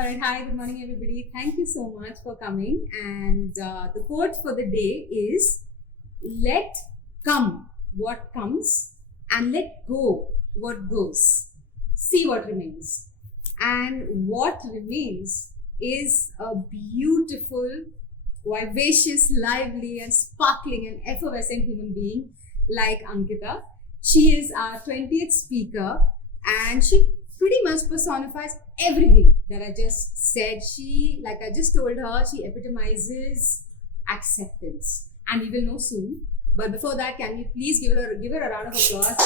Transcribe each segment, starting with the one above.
All right, hi, good morning, everybody. Thank you so much for coming. And the quote for the day is, let come what comes and let go what goes. See what remains. And what remains is a beautiful, vivacious, lively, and sparkling and effervescent human being like Ankita. She is our 20th speaker, and she pretty much personifies everything that I just said. She, like I just told her, she epitomizes acceptance, and we will know soon. But before that, can we please give her a round of applause?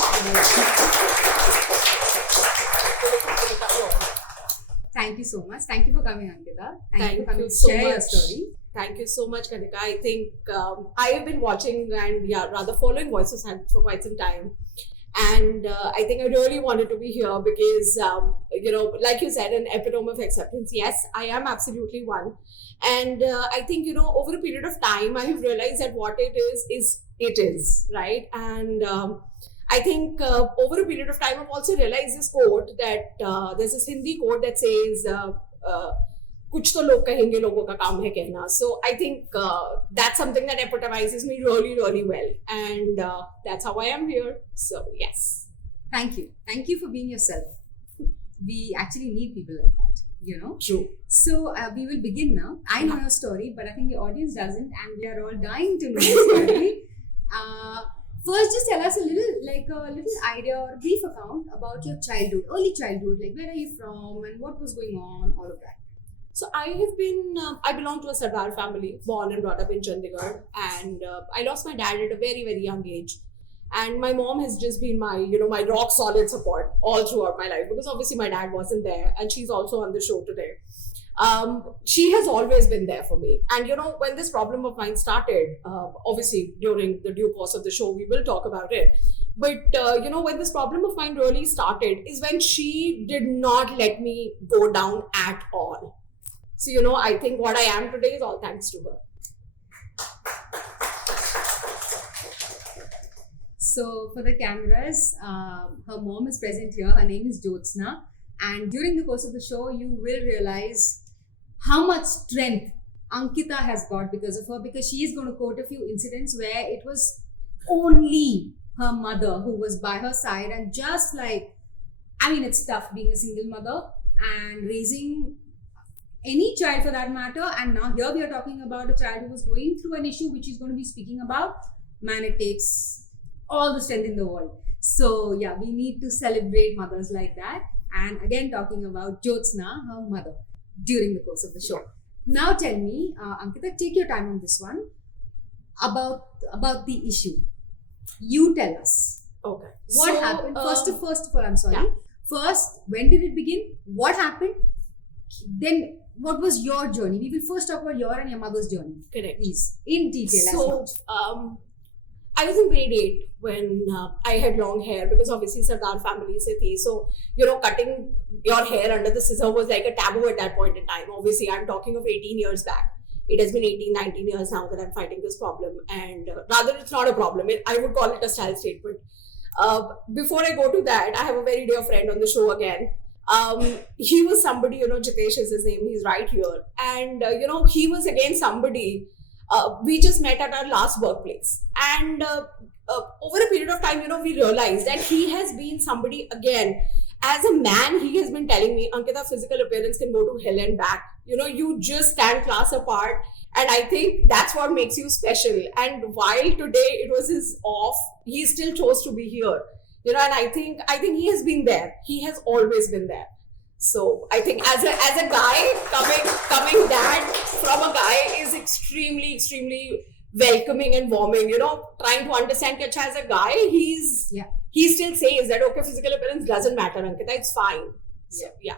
Thank you so much. Thank you for coming, Ankita. Thank you for coming to share your story. Thank you so much, Kanika. I think I have been watching and rather following Voices for quite some time. And I think I really wanted to be here because, like you said, an epitome of acceptance. Yes, I am absolutely one. And I think, over a period of time, I have realized that what it is, right? And I think over a period of time, I've also realized this quote that there's this Hindi quote that says, कुछ तो लोग कहेंगे लोगों का काम है कहना. So I think that's something that epitomizes me really, really well. And that's how I am here. So yes. Thank you for being yourself. We actually need people like that, True. So we will begin now. I know your story, but I think the audience doesn't, and we are all dying to know your story. First, just tell us a little idea or brief account about your childhood, early childhood, like where are you from and what was going on, all of that. So I belong to a Sardar family, born and brought up in Chandigarh, and I lost my dad at a very, very young age. And my mom has just been my rock solid support all throughout my life, because obviously my dad wasn't there, and she's also on the show today. She has always been there for me. And when this problem of mine started, obviously during the due course of the show, we will talk about it. But, when this problem of mine really started is when she did not let me go down at all. So, I think what I am today is all thanks to her. So, for the cameras, her mom is present here. Her name is Jyotsna. And during the course of the show, you will realize how much strength Ankita has got because of her, because she is going to quote a few incidents where it was only her mother who was by her side. And just like, it's tough being a single mother and raising any child for that matter. And now here we are talking about a child who was going through an issue which she's going to be speaking about. Man, it takes all the strength in the world. So yeah, we need to celebrate mothers like that. And again, talking about Jyotsna, her mother, during the course of the show. Now tell me, Ankita, take your time on this one, about the issue. You tell us. Okay. What happened? First of all, I'm sorry. Yeah. First, when did it begin? What happened? Then, what was your journey? We will first talk about your and your mother's journey. Correct. Please, in detail. So, I was in grade 8 when I had long hair, because obviously Sardar family se thi. So, cutting your hair under the scissor was like a taboo at that point in time. Obviously, I'm talking of 18 years back. It has been 18, 19 years now that I'm fighting this problem. And rather, it's not a problem. I would call it a style statement. Before I go to that, I have a very dear friend on the show again. He was somebody, Jitesh is his name. He's right here. And, he was again somebody. We just met at our last workplace, and over a period of time, we realized that he has been somebody again. As a man, he has been telling me, Ankita, physical appearance can go to hell and back. You just stand class apart, and I think that's what makes you special. And while today it was his off, he still chose to be here. And I think he has been there. He has always been there. So I think as a guy, coming that from a guy is extremely, extremely welcoming and warming, trying to understand that as a guy, he still says that, okay, physical appearance doesn't matter, Ankita, it's fine. So, yeah.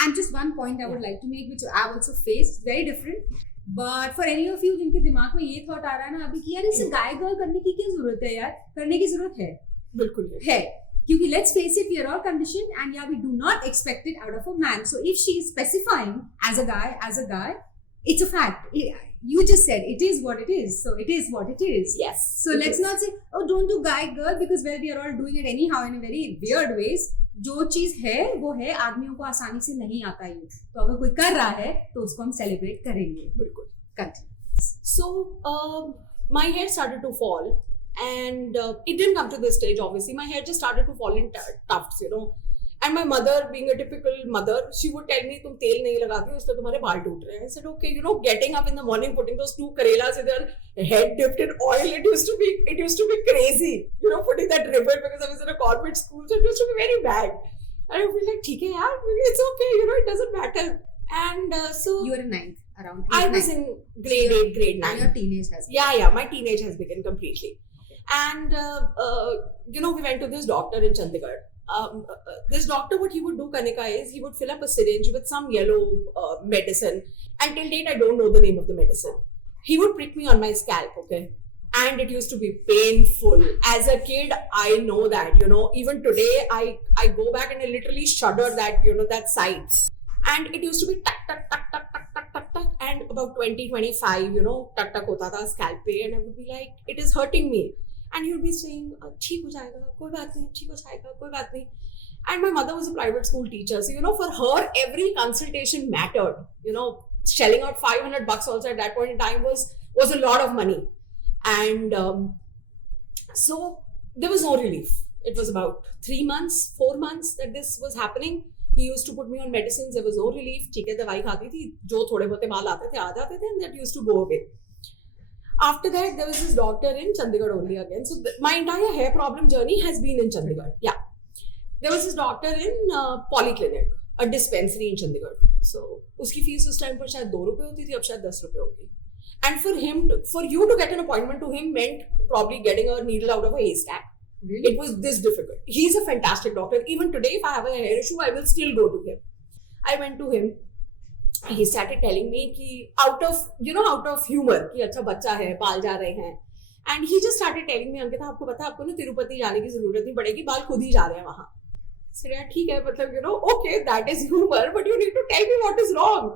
And just one point I would like to make, which I've also faced, very different. But for any of you जिनके दिमाग में ये thought आ रहा है ना अभी कि यार इसे guy girl करने की क्या जरूरत है यार, करने की जरूरत है, बिल्कुल है. Because let's face it, we are all conditioned, and we do not expect it out of a man. So if she is specifying as a guy, it's a fact. You just said it is what it is. So it is what it is. Yes. So let's not say, oh, don't do guy girl, because we are all doing it anyhow in a very weird ways. जो चीज है वो है, आदमियों को आसानी से नहीं आता ये, तो अगर कोई कर रहा है तो उसको हम सेलिब्रेट करेंगे. बिल्कुल. Continue. So my hair started to fall, and it didn't come to this stage. Obviously, my hair just started to fall in tufts, you know. And my mother, being a typical mother, she would tell me, "तुम तेल नहीं लगाती हो, इसलिए तुम्हारे बाल टूट रहे हैं." I said, "Okay, you know, getting up in the morning, putting those 2 karelas with their head dipped in oil, it used to be crazy. You know, putting that ribbon, because I was in a convent school, so it used to be very bad." And I would be like, "ठीक है यार, it's okay, you know, it doesn't matter." And so You were in 9th, around 8, I was 9. in grade 8, grade 9. And your teenage has Yeah, my teenage has begun completely. And you know, we went to this doctor in Chandigarh. This doctor, what he would do, Kanika, is he would fill up a syringe with some yellow medicine. And till date, I don't know the name of the medicine. He would prick me on my scalp, okay? And it used to be painful. As a kid, I know that, you know, even today, I go back and I literally shudder that, you know, that sight. And it used to be tuck, tuck, tuck, tuck, tuck, tuck, tuck, tuck. And about 20, 25, you know, tuck, tuck hota tha scalp pe. And I would be like, it is hurting me. And he would be saying, "ठीक हो जाएगा, कोई बात नहीं, ठीक हो जाएगा, कोई बात नहीं." And my mother was a private school teacher, so you know, for her, every consultation mattered. You know, shelling out $500 also at that point in time was a lot of money. And so there was no relief. It was about 3 months, 4 months that this was happening. He used to put me on medicines. There was no relief. ठीक है, दवाई खाती थी, जो थोड़े बहुत बाल आते थे आ जाते थे, and that used to go away. After that, there was this doctor in Chandigarh only again. So my entire hair problem journey has been in Chandigarh. Yeah. There was this doctor in Polyclinic, a dispensary in Chandigarh. So uski fees us time par shayad 2 rupees hoti thi, ab shayad 10 rupees hogi. And for him, for you to get an appointment to him meant probably getting a needle out of a haystack. Really? It was this difficult. He's a fantastic doctor. Even today, if I have a hair issue, I will still go to him. I went to him. He started telling me कि out of humor कि अच्छा बच्चा है, बाल जा रहे हैं. And he just started telling me, "Ankita, आपको पता है, आपको ना तिरुपति जाने की जरूरत नहीं पड़ेगी, बाल खुद ही जा रहे हैं वहाँ." So यार ठीक है, मतलब you know, okay, that is humor, but you need to tell me what is wrong.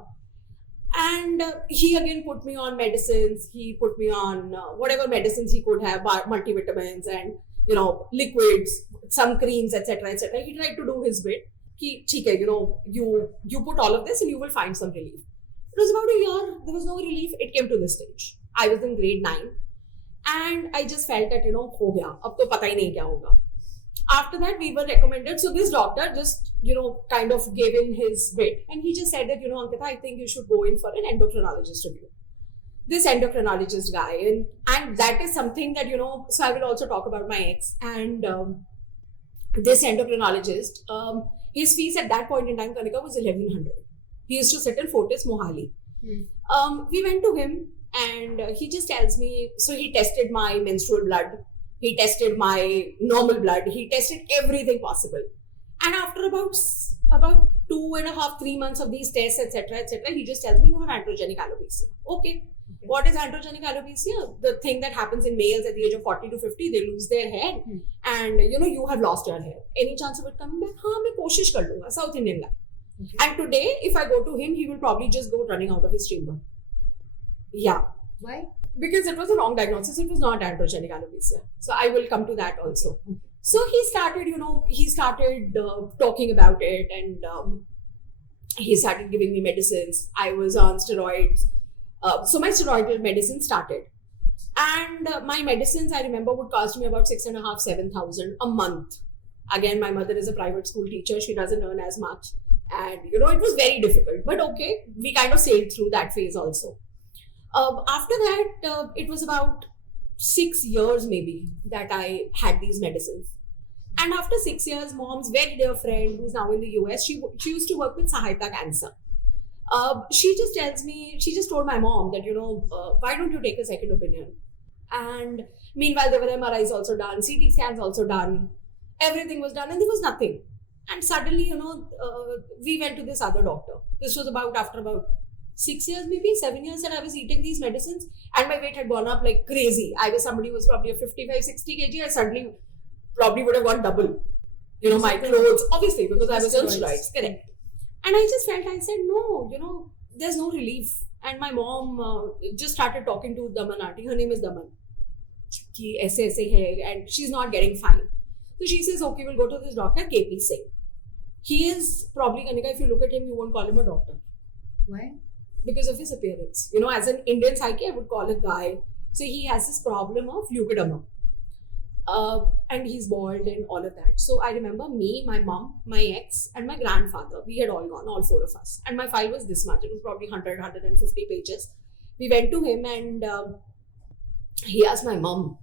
And he again put me on medicines. He put me on whatever medicines he could have, multivitamins and, you know, liquids, some creams, etc., etc. He tried to do his bit. Ki, ठीक है, you know, you put all of this and you will find some relief. It was about a year. There was no relief. It came to this stage. I was in grade 9, and I just felt that, you know, हो गया. अब तो पता ही नहीं क्या होगा. After that, we were recommended. So this doctor just, you know, kind of gave in his bit, and he just said that, you know, Ankita, I think you should go in for an endocrinologist review. This endocrinologist guy, and that is something that, you know. So I will also talk about my ex and this endocrinologist. His fees at that point in time, Kanika, was 1,100. He used to sit in Fortis, Mohali. We went to him, and he just tells me, so he tested my menstrual blood, he tested my normal blood, he tested everything possible. And after about 2.5, 3 months of these tests, etc., he just tells me, you have androgenic alopecia. Okay. What is androgenic alopecia? The thing that happens in males at the age of 40 to 50, they lose their hair, and you know, you have lost your hair. Any chance of it coming back? हाँ, मैं कोशिश कर लूँगा. South Indian guy. And today, if I go to him, he will probably just go running out of his chamber. Yeah. Why? Because it was a wrong diagnosis. It was not androgenic alopecia. So I will come to that also. So he started, you know, talking about it, and he started giving me medicines. I was on steroids. So my steroidal medicine started, and my medicines, I remember, would cost me about 6,500, 7,000 a month. Again, my mother is a private school teacher; she doesn't earn as much, and you know, it was very difficult. But okay, we kind of sailed through that phase also. After that, it was about 6 years maybe that I had these medicines. And after 6 years, mom's very dear friend, who's now in the US, she used to work with Sahayata Cancer. She just told my mom that, you know, why don't you take a second opinion? And meanwhile, there were MRIs also done, CT scans also done, everything was done, and there was nothing. And suddenly, you know, we went to this other doctor. This was after about 6 years, maybe 7 years that I was eating these medicines, and my weight had gone up like crazy. I was somebody who was probably a 55, 60 kg. I suddenly probably would have gone double. You know, my clothes, obviously, because I was on steroids. Correct. And I just felt, I said, no, you know, there's no relief. And my mom just started talking to Daman auntie. Her name is Daman. Ki aise hai, and she's not getting fine. So she says, okay, we'll go to this doctor, KP Singh. He is probably, Kanika, if you look at him, you won't call him a doctor. Why? Because of his appearance. You know, as an Indian psyche, I would call a guy. So he has this problem of leukoderma. And he's bald and all of that. So I remember me, my mom, my ex, and my grandfather. We had all gone, all four of us. And my file was this much. It was probably 150 pages. We went to him and he asked my mom,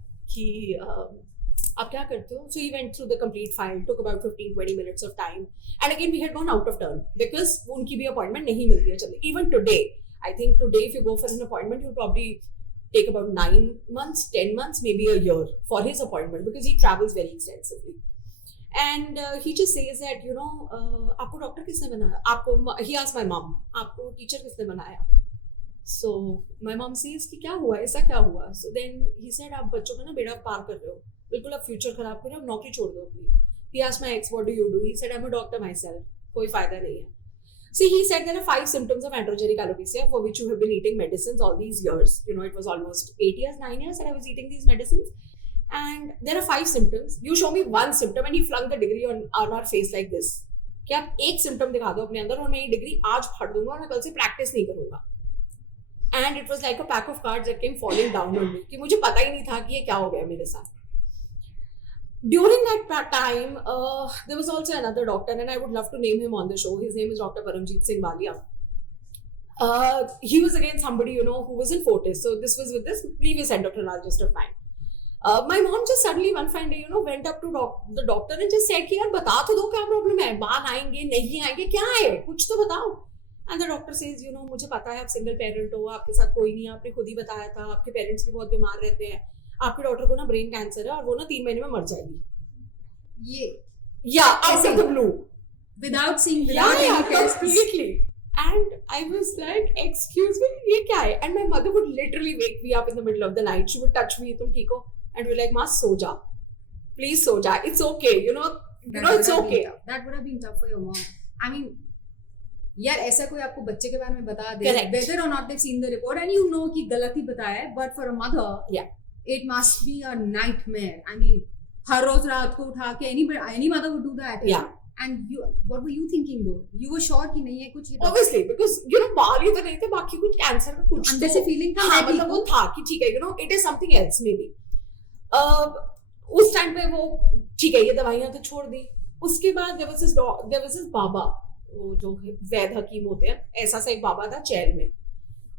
आप क्या करते हो? So he went through the complete file, took about 15-20 minutes of time. And again, we had gone out of turn because उनकी भी appointment नहीं मिलती है चलने. Even today, I think today if you go for an appointment, you'll probably take about 9 months, 10 months, maybe a year for his appointment because he travels very extensively. And he just says that, you know, आपको doctor किसने बनाया? आपको, he asked my mom, आपको teacher किसने बनाया? So my mom says कि क्या हुआ? ऐसा क्या हुआ? So then he said, आप बच्चों का ना बेड़ा पार कर रहे हो. बिल्कुल आप फ्यूचर खराब कर रहे हो, नौकरी छोड़ दो अपनी. He asked my ex, what do you do? He said, I'm a doctor myself. कोई फायदा नहीं है. See, he said there are 5 symptoms of androgenic alopecia for which you have been eating medicines all these years. You know, it was almost 8 years, 9 years that I was eating these medicines. And there are 5 symptoms. You show me one symptom and he flung the degree on our face like this. कि आप एक symptom दिखा दो अपने अंदर और मैं ये डिग्री आज फाड़ दूंगा और मैं कल से प्रैक्टिस नहीं करूंगा. And it was like a pack of cards that came falling down on me. कि मुझे पता ही नहीं था कि ये क्या हो गया मेरे साथ. During that time, there was also another doctor, and I would love to name him on the show. His name is Dr. Paramjeet Singh Walia. He was again somebody, you know, who was in Fortis. So this was with this previous endocrinologist of mine. My mom just suddenly one fine day, you know, went up to the doctor and just said, "यार बता तो दो क्या problem है? बाल आएंगे नहीं आएंगे क्या है? कुछ तो बताओ." And the doctor says, you know, मुझे पता है आप single parent हो, आपके साथ कोई नहीं है, आपने खुद ही बताया था, आपके parents भी बहुत बीमार रहते हैं. आपके डॉटर को ना ब्रेन कैंसर है और वो ना 3 महीने में मर जाएगी. Yeah, out of the blue, without seeing, without any tests. Completely. And I was like, excuse me, ये क्या है? And my mother would literally wake me up in the middle of the night. She would touch me, तुम ठीक हो? And we're like, माँ सो जा, please सो जा. It's okay, you know, it's okay. That would have been tough for your mom. I mean, यार ऐसा कोई आपको बच्चे के बारे में बता दे, whether or not they've seen the report and you know कि गलत ही बताया है, but for a mother, it must be a nightmare. I mean, हर रोज रात को उठा के any mother would do that. And what were you thinking though? You were sure कि नहीं है कुछ. Obviously, because you know बाल ही तो नहीं थे, बाकी कुछ कैंसर का कुछ अंदर से feeling था. हाँ, मतलब वो था कि ठीक है, you know, it is something else maybe. उस टाइम पे वो ठीक है, ये दवाइयाँ तो छोड़ दी. उसके बाद there was this बाबा, वो जो वैद हकीम होते हैं, ऐसा सा एक बाबा था चैल में.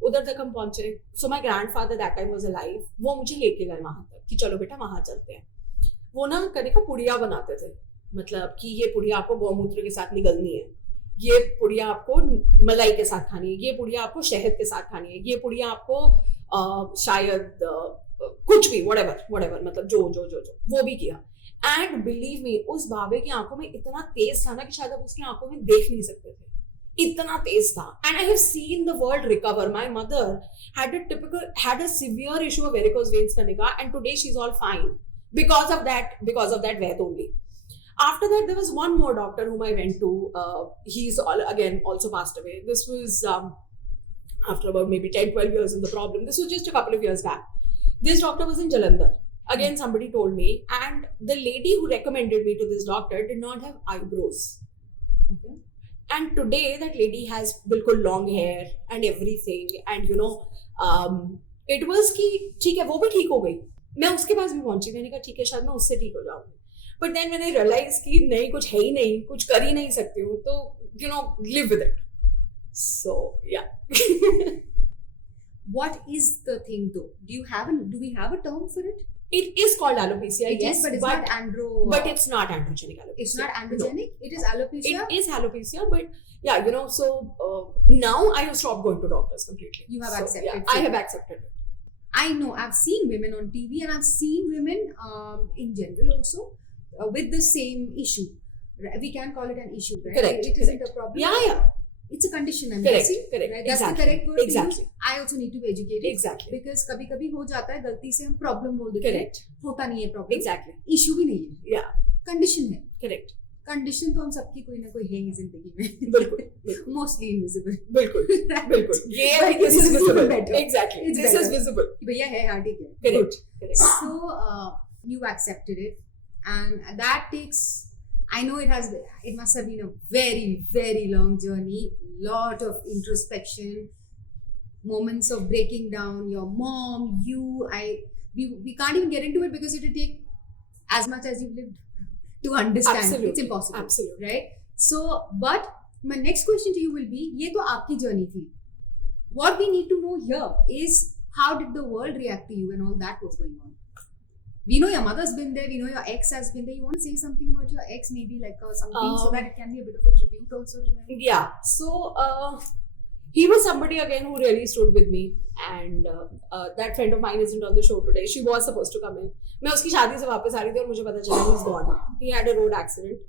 उधर तक हम पहुंचे. So my grandfather that time was alive. वो मुझे लेके गए वहां तक कि चलो बेटा वहां चलते हैं. वो ना कनिका पुड़िया बनाते थे, मतलब कि ये पुड़िया आपको गौमूत्र के साथ निगलनी है, ये पुड़िया आपको मलाई के साथ खानी है, ये पुड़िया आपको शहद के साथ खानी है, ये पुड़िया आपको शायद कुछ भी whatever मतलब जो वो भी किया. एंड बिलीव मी, उस बाबे की आंखों में इतना तेज था ना कि शायद आप उसकी आंखों में देख नहीं सकते थे, इतना तेज था. And I have seen the world recover. My mother had a severe issue of varicose veins, Kanika, and today she's all fine because of that Ved only. After that, there was one more doctor whom I went to. He's also passed away. This was after about maybe 10-12 years in the problem. This was just a couple of years back. This doctor was in Jalandhar. Again, somebody told me, and the lady who recommended me to this doctor did not have eyebrows. Okay. And today that lady has bilkul long hair and everything, and you know, it was कि ठीक है वो भी ठीक हो गई. मैं उसके पास भी पहुंची, मैंने कहा ठीक है शायद मैं उससे ठीक हो जाऊंगी. But then when I realized कि नहीं, कुछ है ही नहीं, कुछ कर ही नहीं सकती हूँ, तो you know, live with it. So yeah. What is the thing though? Do we have a term for it? It is called alopecia, yes, but it's not but it's not androgenic alopecia. It's not androgenic. No. It is alopecia. It is alopecia, but yeah, you know. So now I have stopped going to doctors completely. You have accepted. Yeah, I have accepted it. I know. I've seen women on TV, and I've seen women in general also with the same issue. We can call it an issue, right? Correct. It isn't a problem. Yeah. It's a condition. Correct. Right? That's exactly. the correct word. Exactly. I also need to be educated. Exactly. Because कभी-कभी हो जाता है गलती से हम problem बोल देते हैं. Correct. होता नहीं है problem. Exactly. Issue भी नहीं है. Yeah. Condition है. Correct. Condition तो हम सबकी कोई ना कोई है ही जिंदगी में. बिल्कुल. Mostly invisible. बिल्कुल. Yeah, this is visible. Exactly. It's this better. is visible. भैया है हाँ ठीक है. Correct. So you accepted it, and that takes. I know it must have been a very, very long journey, lot of introspection, moments of breaking down, your mom, we can't even get into it because it will take as much as you've lived to understand. Absolutely. It's impossible. Absolutely. Right? So, but my next question to you will be, ये तो आपकी journey थी. What we need to know here is, how did the world react to you when all that was going on? We know your mother's been there, we know your ex has been there. You want to say something about your ex, maybe like something so that it can be a bit of a tribute also to him? Yeah. So, he was somebody again who really stood with me, and that friend of mine isn't on the show today. She was supposed to come in. मैं उसकी शादी से वापस आ रही थी और मुझे पता चला he's gone. He had a road accident.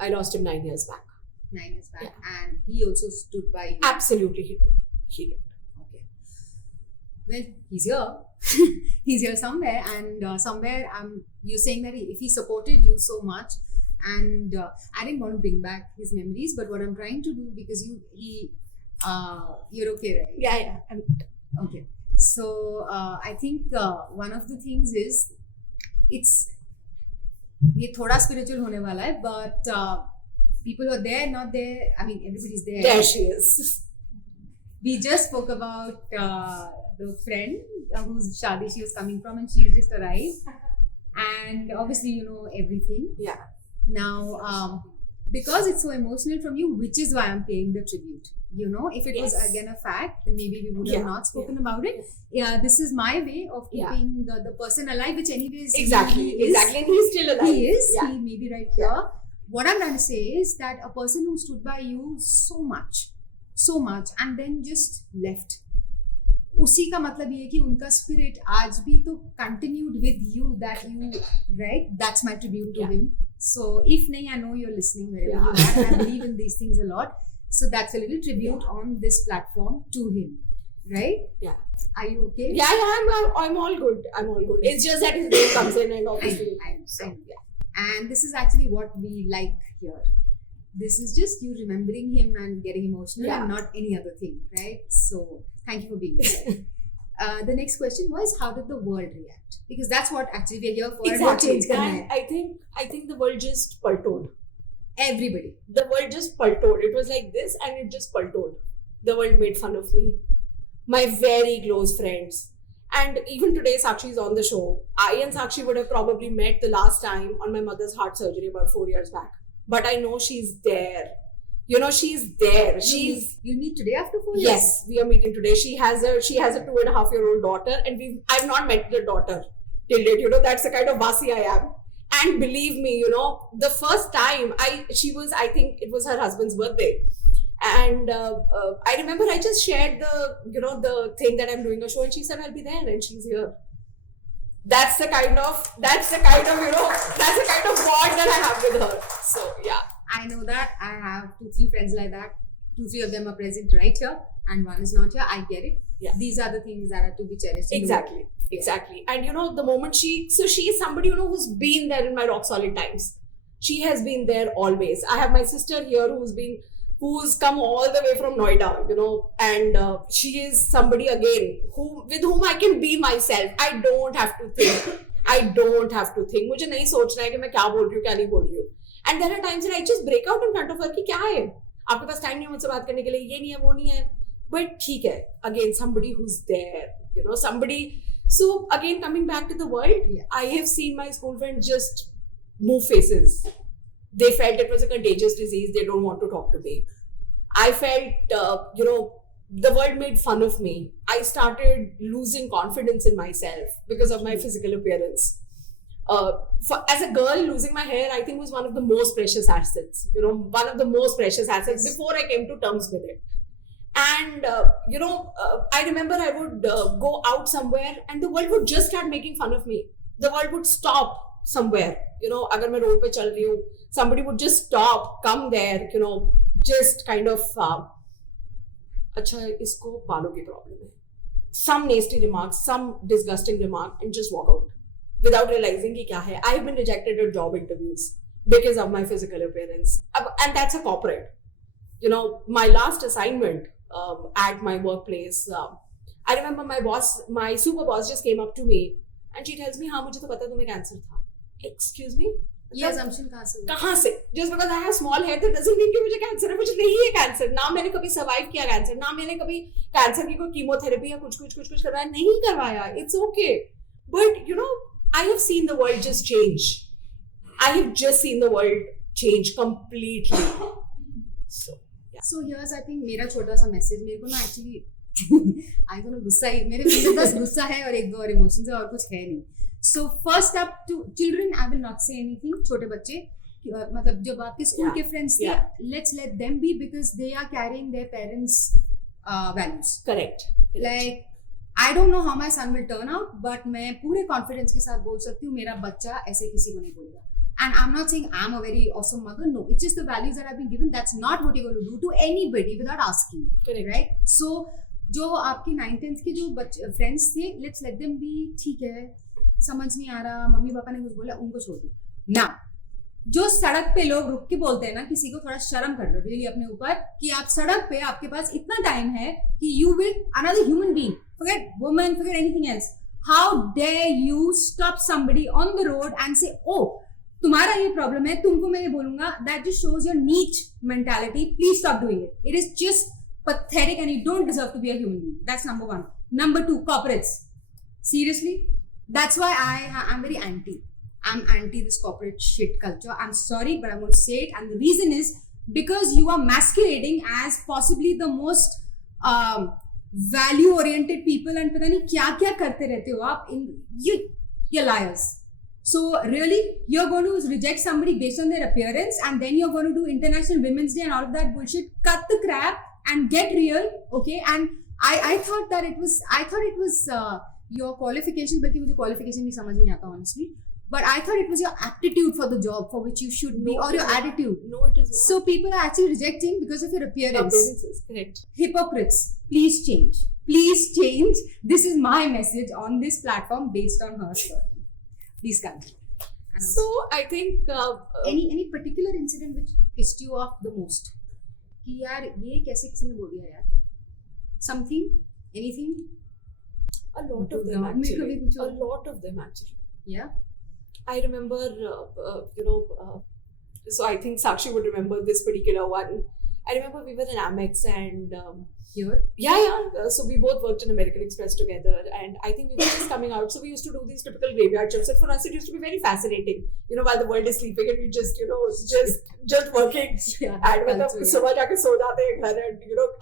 I lost him 9 years back. 9 years back. Yeah. And he also stood by you. Absolutely, he did. He did. Okay. Well, he's here. He's here somewhere, and somewhere you're saying that if he supported you so much, and I didn't want to bring back his memories, but what I'm trying to do, because you're okay, right? Yeah. I'm okay. So I think one of the things is, ये थोड़ा spiritual होने वाला है, but people are there, not there. I mean, everybody's there. There she is. We just spoke about the friend whose shadi she was coming from, and she's just arrived. And obviously, you know everything. Yeah. Now, because it's so emotional from you, which is why I'm paying the tribute. You know, if it was again a fact, then maybe we would have not spoken about it. Yeah, this is my way of keeping the person alive, which anyways exactly, and he's still alive. He is. Yeah. He may be right here. What I'm trying to say is that a person who stood by you so much, and then just left. उसी का मतलब ये है कि उनका spirit आज भी तो continued with you, right? That's my tribute to him. So if नहीं, I know you're listening wherever you are, and I believe in these things a lot. So that's a little tribute on this platform to him, right? Yeah. Are you okay? Yeah, I'm all good. It's just that his name comes in, and obviously, And this is actually what we like here. This is just you remembering him and getting emotional, and not any other thing, right? So thank you for being here. The next question was, how did the world react? Because that's what actually we're here for. Exactly. And I think the world just paltoed. Everybody. The world just paltoed. It was like this, and it just paltoed. The world made fun of me. My very close friends. And even today, Sakshi is on the show. I and Sakshi would have probably met the last time on my mother's heart surgery about 4 years back. But I know she's there. You know, she's there. You'll meet today after 4 years? Yes, we are meeting today. She has a 2.5-year-old daughter, and I've not met the daughter till date. You know, that's the kind of Vasi I am. And believe me, you know, the first time I think it was her husband's birthday. And I remember I just shared the thing that I'm doing a show, and she said, I'll be there, and she's here. That's the kind of bond that I have with her. So yeah. I know that. I have 2-3 friends like that. 2-3 of them are present right here, and one is not here. I get it. Yeah. These are the things that are to be cherished. Exactly. Exactly. And you know, the moment she is somebody, you know, who's been there in my rock solid times. She has been there always. I have my sister here who's come all the way from Noida, you know, and she is somebody again with whom I can be myself. I don't have to think. मुझे नहीं सोचना है कि मैं क्या बोल रही हूँ, क्या नहीं बोल रही हूँ. And there are times that I just break out in front of her कि क्या है, आपके पास टाइम नहीं है मुझसे बात करने के लिए, ये नहीं है, वो नहीं है. But ठीक है, again somebody who's there, you know, somebody. So again, coming back to the world, I have seen my school friends just move faces. They felt it was a contagious disease. They don't want to talk to me. I felt, the world made fun of me. I started losing confidence in myself because of my physical appearance. As a girl, losing my hair, I think, was one of the most precious assets. You know, one of the most precious assets before I came to terms with it. And, I remember I would go out somewhere and the world would just start making fun of me. The world would stop somewhere. You know, agar main road pe chal rahi hu, somebody would just stop, come there, you know, just kind of, acha, isko balon ki problem hai. Some nasty remark, some disgusting remark, and just walk out without realizing ki kya hai. I have been rejected at job interviews because of my physical appearance. And that's a corporate. You know, my last assignment at my workplace, I remember my super boss just came up to me and she tells me, हाँ मुझे तो पता तुम्हें cancer था. Excuse me? ये assumption कहाँ से? Just because I have small hair that doesn't mean कि मुझे कैंसर है. मुझे नहीं है कैंसर. ना मैंने कभी survive किया कैंसर. ना मैंने कभी कैंसर की कोई कीमोथेरेपी या कुछ करवाया. नहीं करवाया. It's okay. But you know, I have seen the world just change. I have just seen the world change completely. So yeah. So here's I think मेरा छोटा सा message. मेरे को ना actually I don't know गुस्सा ही मेरे बस गुस्सा है और एक दो और इमोशंस है और कुछ है नहीं. So first up to children, I will not say anything. छोटे बच्चे मतलब जब आपके स्कूल के फ्रेंड्स थे, let's let them be because they are carrying their parents' values. Correct. Like I don't know how my son will turn out, but मैं पूरे confidence के साथ बोल सकती हूँ मेरा बच्चा ऐसे किसी को नहीं बोलेगा. And I'm not saying I'm a very awesome mother. No, it's just the values that I've been given. That's not what you're going to do to anybody without asking. Correct. Right? So जो आपके 9th 10th के जो friends थे, let's let them be. ठीक है, समझ नहीं आ रहा, मम्मी पापा ने कुछ बोला, उनको छोड़ दो ना. जो सड़क पे लोग रुक के बोलते हैं ना, किसी को थोड़ा शर्म कर लो रियली अपने ऊपर कि आप सड़क पे आपके पास इतना टाइम है कि you will another human being, forget woman, forget anything else. How dare you stop somebody on the road and say oh तुम्हारा ये प्रॉब्लम है, तुमको मैं ये बोलूंगा. दैट जस्ट शोज योर नीच mentality. Please stop doing it. It is just pathetic and you don't deserve to be a human being. That's number 1. Number 2, corporates. Seriously, that's why I'm very anti. I'm anti this corporate shit culture. I'm sorry, but I'm going to say it. And the reason is because you are masquerading as possibly the most value-oriented people and पता नहीं क्या करते रहते हो आप. You're liars. So really, you're going to reject somebody based on their appearance, and then you're going to do International Women's Day and all of that bullshit. Cut the crap and get real, okay? And I thought it was your qualifications, बल्कि मुझे qualification भी समझ नहीं आता honestly. But I thought it was your aptitude for the job for which you should be, or your attitude. No, it is not. So people are actually rejecting because of your appearance. Appearances, correct. Hypocrites, please change. Please change. This is my message on this platform based on her story. Please continue. So I think any particular incident which pissed you off the most? कि यार ये कैसे किसी ने बोल दिया यार? Something, anything? A lot of them actually. Yeah. I remember, so I think Sakshi would remember this particular one. I remember we were in Amex and Here? Yeah. So we both worked in American Express together, and I think we were just coming out. So we used to do these typical graveyard shifts. And for us, it used to be very fascinating. You know, while the world is sleeping, and we just, just working. Yeah, and मतलब सुबह जाके सो जाते हैं घर, and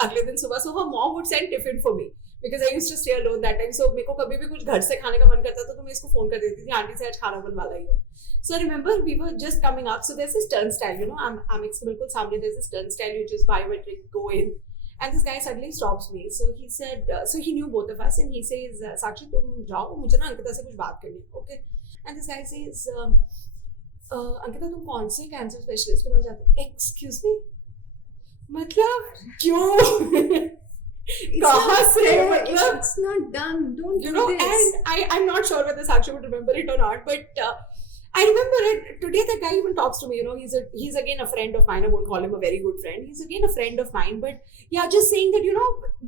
अगले दिन सुबह. So her mom would send tiffin for me because I used to stay alone that time. So मेरे को कभी भी कुछ घर से खाने का मन करता था तो मैं इसको फोन कर देती थी, आंटी से आज खाना बनवा लाई हो. So I remember we were just coming up. So there's this turnstile, I'm बिल्कुल सामने. There's this turnstile, you just biometric go in. And this guy suddenly stops me. So he said, so he knew both of us, and he says, Sakshi, तुम जाओ, मुझे ना अंकिता से कुछ बात करनी है, okay? And this guy says, Ankita तुम कौन से कैंसर स्पेशलिस्ट के पास जाते हो? Excuse me? मतलब क्यों? कहाँ से? मतलब it's not done. Don't do this. And I'm not sure whether Sakshi would remember it or not, but I remember it. Today that guy even talks to me, he's again a friend of mine. I won't call him a very good friend. He's again a friend of mine, but yeah, just saying that,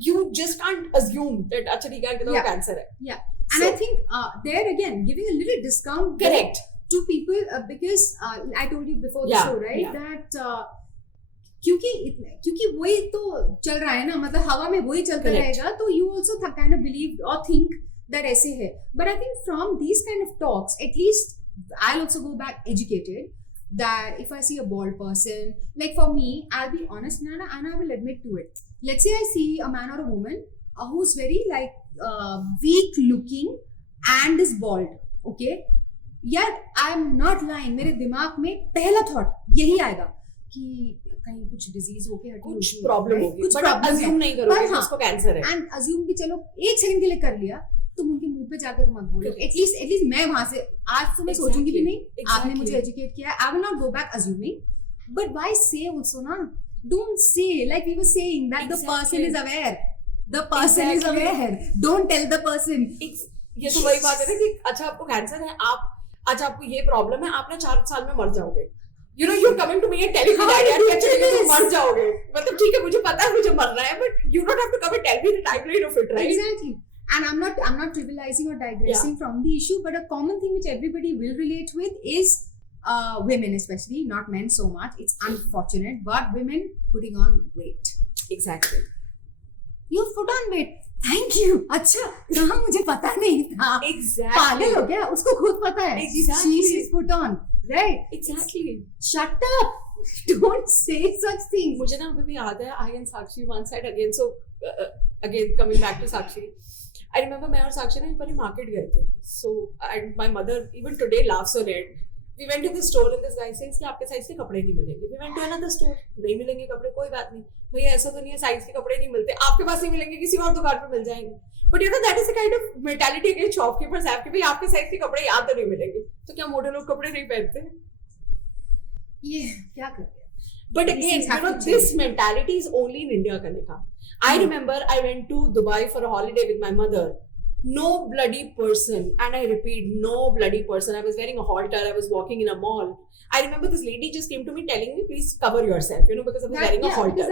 you just can't assume that actually cancer hai. Yeah. And so, I think there again, giving a little discount correct to people because I told you before the show, right? Yeah. That क्योंकि वही तो चल रहा है ना, मतलब हवा में वही चलता रहेगा, तो you also kind of believe or think that ऐसे है. But I think from these kind of talks, at least I'll also go back educated that if I see a bald person, like for me, I'll be honest and I will admit to it. Let's say I see a man or a woman who's very weak looking and is bald, okay? यार I'm not lying, मेरे दिमाग में पहला thought यही आएगा कि कहीं कुछ डिजीज होके हटी कुछ प्रॉब्लम होगी, कुछ प्रॉब्लम अज्यूम नहीं करोगे कि उसको कैंसर है. एंड अज्यूम भी चलो एक सेकंड के लिए कर लिया, तुम उनके मुंह पे जाके तो मत बोलो. एटलीस्ट मैं वहां से आज तो मैं सोचूंगी भी नहीं. आपने मुझे एजुकेट किया, I will not go back assuming, but why say also ना, don't say like we were saying that the person is aware, the person is aware, don't tell the person. ये तो वही बात है ना कि अच्छा आपको कैंसर है, अच्छा आपको ये प्रॉब्लम है, आप ना 4 साल में मर जाओगे. You're coming to me and telling me that actually तुम मर जाओगे. मतलब ठीक है, मुझे पता है मुझे मरना है, but you don't have to come and tell me the timeline of it, right? Exactly. And I'm not trivializing or digressing from the issue, but a common thing which everybody will relate with is women especially, not men so much. It's unfortunate, but women putting on weight. Exactly. You put on weight. Thank you. अच्छा कहाँ मुझे पता नहीं था. Exactly. पागल हो गया. उसको खुद पता है. Exactly. She's put on. Right. Exactly. Shut up. Don't say such things. मुझे ना अभी भी याद है, I and Sakshi once had again, so again coming back to Sakshi, I remember मैं और Sakshi ना एक बार market गए थे. So and my mother even today laughs on it. We went to the store and this guy says कि आपके size के कपड़े नहीं मिलेंगे. We went to another store. नहीं मिलेंगे कपड़े, कोई बात नहीं. भैया ऐसा तो नहीं है साइज के कपड़े नहीं मिलते. आपके पास नहीं मिलेंगे, किसी और दुकान पे मिल जाएंगे. But you know that is a kind of mentality against shopkeepers have कि भाई आपके साइज के कपड़े यहाँ तो नहीं मिलेंगे. तो क्या मोटे लोग कपड़े नहीं पहनते? ये क्या कर? But again, you know, this mentality is only in India, Kanika. I remember I went to Dubai for a holiday with my mother. No bloody person, and I repeat, no bloody person. I was wearing a halter, I was walking in a mall. I remember this lady just came to me telling me, please cover yourself, you know, because I was wearing a halter.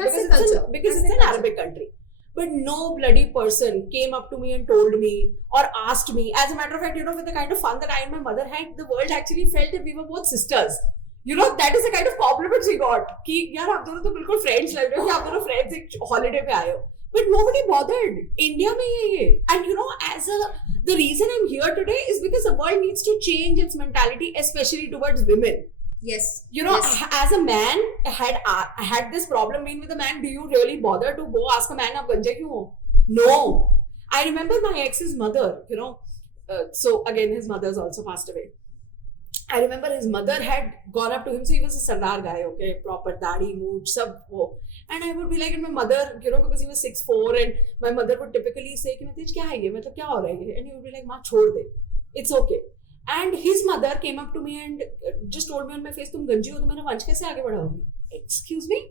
Because it's an Arabic country. But no bloody person came up to me and told me or asked me. As a matter of fact, you know, with the kind of fun that I and my mother had, the world actually felt that we were both sisters. You know, that is the kind of compliments we got. कि यार आप दोनों तो बिल्कुल friends लग रहे हो, कि आप दोनों friends एक holiday पे आए हो. But nobody bothered. India में ये. And you know, the reason I'm here today is because the world needs to change its mentality, especially towards women. Yes. You know, yes. As a man, had this problem been with a man, do you really bother to go ask a man, आप गंजे क्यों हो? No. I remember my ex's mother, you know, so again, his mother's also passed away. I remember his mother had gone up to him, so he was a Sardar guy, okay, proper dadi, mood, sab wo. And I would be like, and my mother, you know, because he was 6'4", and my mother would typically say, कि मतलब क्या है ये, मतलब क्या हो रहा है ये, and he would be like, माँ छोड़ दे, it's okay. And his mother came up to me and just told me on my face, तुम गंजी हो तो मेरा वंश कैसे आगे बढ़ाओगी? Excuse me,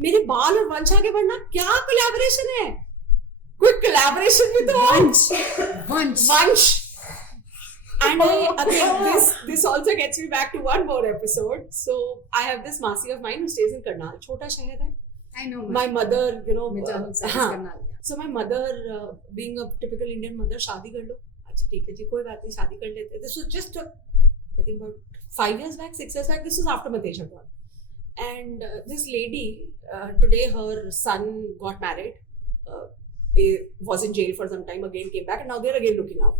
मेरे बाल और वंश आगे बढ़ना क्या collaboration है? कोई collaboration भी तो वंश. And again, this also gets me back to one more episode. So I have this Masi of mine who stays in Karnal. Chota shahar hai. I know. My mother, you know. So my mother, being a typical Indian mother, शादी कर लो. अच्छा ठीक है जी, कोई बात नहीं, शादी कर लेते. This was just, I think about 6 years back. This was after Matesh had gone. And this lady, today her son got married. Was in jail for some time. Again came back, and now they're again looking out.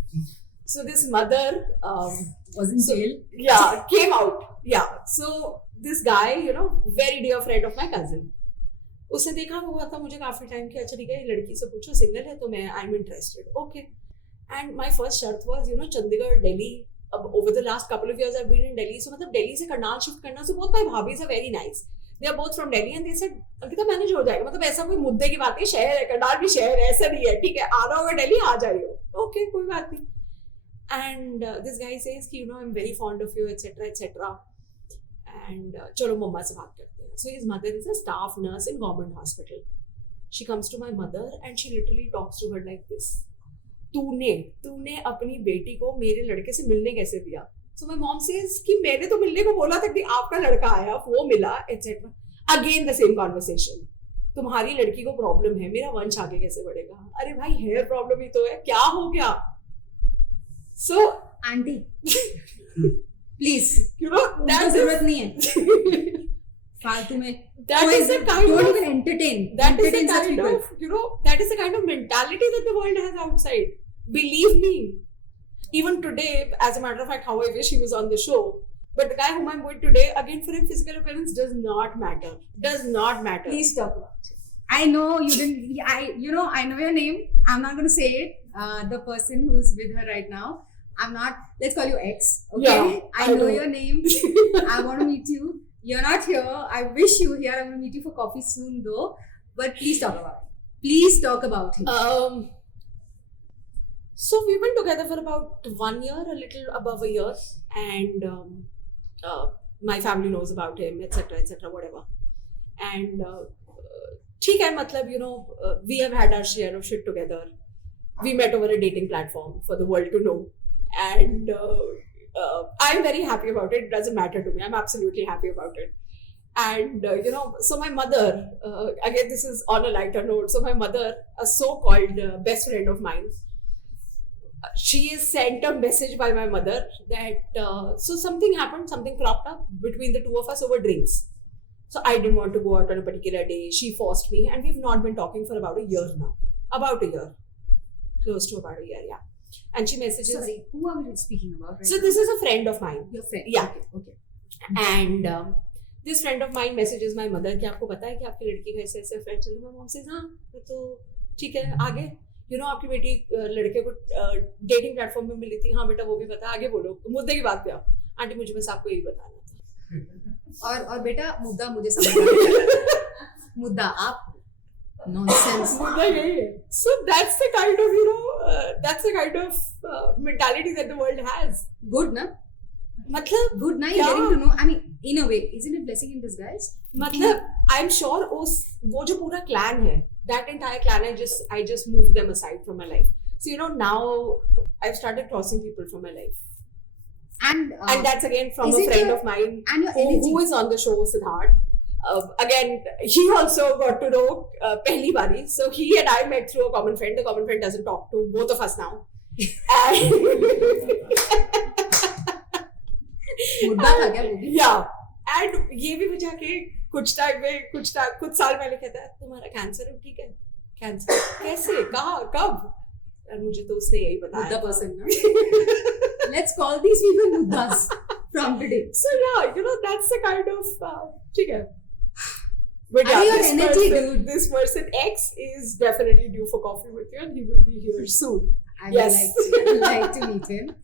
So this mother was in jail. Yeah, came out. Yeah. So this guy, you know, very dear friend of my cousin. उसने देखा हुआ था मुझे काफी time कि अच्छा ठीक है लड़की से पूछो सिंगल है तो मैं I'm interested. Okay. And my first शर्त was, you know, Chandigarh, Delhi. अब over the last couple of years I've been in Delhi. So मतलब दिल्ली से करनाल शिफ्ट करना. So both my bhabis are very nice. They are both from Delhi and they said, Ankita manage हो जाएगा. मतलब ऐसा कोई मुद्दे की बात नहीं, शहर है, करनाल भी शहर है, ऐसा नहीं है. ठीक है, आना होगा दिल्ली, आ जाइए. Okay, कोई बात नहीं. And this guy says कि you know I'm very fond of you, etc. And चलो मम्मा से बात करते हैं. So his mother is a staff nurse in government hospital. She comes to my mother and she literally talks to her like this. तूने अपनी बेटी को मेरे लड़के से मिलने कैसे दिया? So my mom says कि मैंने तो मिलने को बोला था कि आपका लड़का आया, वो मिला, etc. Again the same conversation. तुम्हारी लड़की को प्रॉब्लम है, मेरा वंश आगे कैसे बढ़ेगा? अरे भाई हेयर प्रॉब्लम ही तो है, क्या हो गया? So, auntie, please, you know, that's जरूरत नहीं है. फालतू में. That is the kind don't of even entertain. That is the kind of, you know, that is the kind of mentality that the world has outside. Believe me. Even today, as a matter of fact, how I wish he was on the show. But the guy whom I'm with today, again, for him, physical appearance does not matter. Does not matter. Please talk about it. I know you didn't. I know your name. I'm not going to say it. The person who's with her right now, I'm not. Let's call you X. Okay. Yeah, I know your name. I want to meet you. You're not here. I wish you were here. I'm going to meet you for coffee soon, though. But please talk about it. Please talk about him. So we've been together for about 1 year, a little above a year, and my family knows about him, etc., whatever. And ठीक है, मतलब, you know, we have had our share of shit together. We met over a dating platform for the world to know, and I'm very happy about it. It doesn't matter to me. I'm absolutely happy about it. And you know, so my mother, again, this is on a lighter note. So my mother, a so-called best friend of mine, she is sent a message by my mother that so something happened, something cropped up between the two of us over drinks. So I didn't want to go out on a particular day. She forced me, and we've not been talking for about a year now. About a year. Close to about a year, yeah. And she messages... Sorry, who are we speaking about right So this is a friend of mine. Your friend? Yeah. Okay. And this friend of mine messages my mother कि आपको पता है कि आपकी लड़की का ऐसे friend चल रहा है. My mom says, हाँ तो ठीक है, आगे आपकी बेटी लड़के को डेटिंग प्लेटफॉर्म में मिली थी. हाँ बेटा वो भी पता, आगे बोलो, मुद्दे की बात पे आओ. आंटी मुझे बस आपको यही बताना था. और बेटा मुद्दा मुझे समझ मुद्दा आप nonsense. मुद्दा यही है. So that's the kind of mentality that the world has. Good ना? मतलब good ना, you're getting to know. I mean, in a way, isn't it blessing in disguise? मतलब I'm sure वो जो पूरा clan है, that entire clan, I just moved them aside from my life. So now I've started crossing people from my life. And that's again from a friend of mine who is on the show, Siddharth. Again, he also got to know pehli bari. So he and I met through a common friend. The common friend doesn't talk to both of us now. Yeah. And ये भी मुझे आके कुछ साल पहले कहता है तुम्हारा कैंसर है, ठीक है? कैंसर कैसे, कहाँ, कब? और मुझे तो उसने यही बताया. Mudda person ना. Let's call these people muddas from today. So yeah, that's the kind of ठीक है. But yeah, this person X is definitely due for coffee with you, and he will be here soon. I would like to meet him,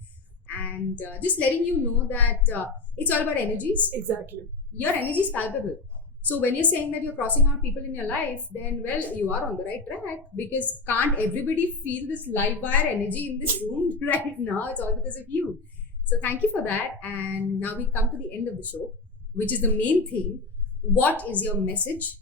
and just letting you know that it's all about energies. Exactly. Your energy is palpable. So when you're saying that you're crossing out people in your life, then well, you are on the right track, because can't everybody feel this live wire energy in this room right now? It's all because of you. So thank you for that. And now we come to the end of the show, which is the main thing. What is your message?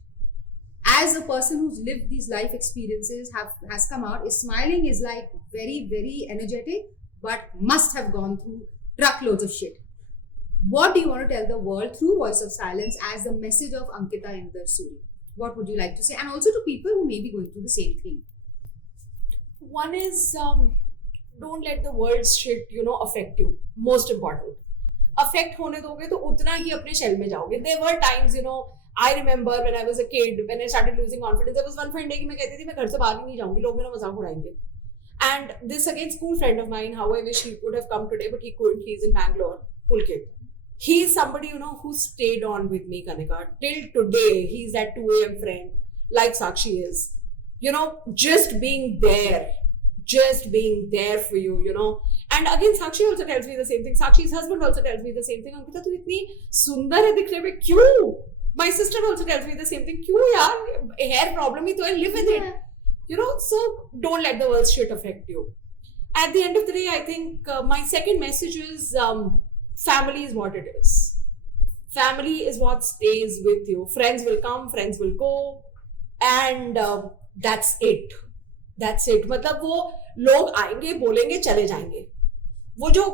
As a person who's lived these life experiences, has come out, is smiling, is like very, very energetic, but must have gone through truckloads of shit. What do you want to tell the world through Voice of Silence as the message of Ankita Inder Suri? What would you like to say? And also to people who may be going through the same thing. One is, don't let the world's shit, affect you. Most important. Affect होने दोगे तो उतना ही अपने shell में जाओगे. There were times, I remember when I was a kid, when I started losing confidence, there was one friend कि मैं कहती थी मैं घर से बाहर ही नहीं जाऊँगी, लोग मेरा मजाक उड़ाएंगे. And this again, school friend of mine, how I wish he could have come today, but he couldn't. He's in Bangalore, Pulkit. He is somebody, who stayed on with me, Kanika. Till today, he's that 2 a.m. friend, like Sakshi is. Just being there for you, And again, Sakshi also tells me the same thing. Sakshi's husband also tells me the same thing. Ankita, tu itni sundar hai dikhne mein, kyun? My sister also tells me the same thing. Kyun yaar? Hair problem hi to hai, live with it. So don't let the world's shit affect you. At the end of the day, I think my second message is family is what it is. Family is what stays with you. Friends will come, friends will go, and that's it. मतलब वो लोग आएंगे, बोलेंगे, चले जाएंगे. वो जो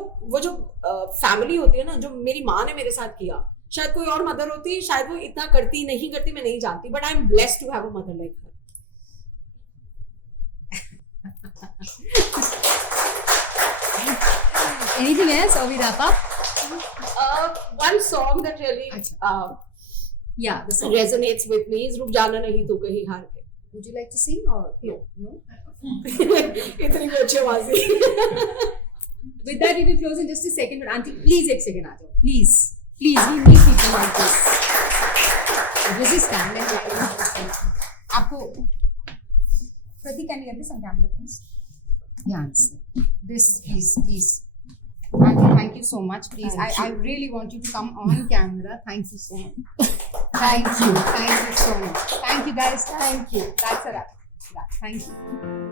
family होती है ना, जो मेरी माँ ने मेरे साथ किया, शायद कोई और मदर होती, शायद वो इतना करती नहीं करती, मैं नहीं जानती. But I'm blessed to have a mother like her. Anything else, or we wrap up? One song that really the song resonates with me is "रुक जाना नहीं तो कहीं हार के." Would you like to sing or no? इतनी अच्छी आवाज है. With that, we will close in just a second. But auntie, please एक second आ जाओ. Please, we need people like this. Resist and आपको Pratik, can you get this on camera, please? Yes. This, please. Auntie, thank you so much. Please, I really want you to come on camera. Thank you so much. Thank you so much. Thank you, guys. Thank you. That's a wrap. Thank you.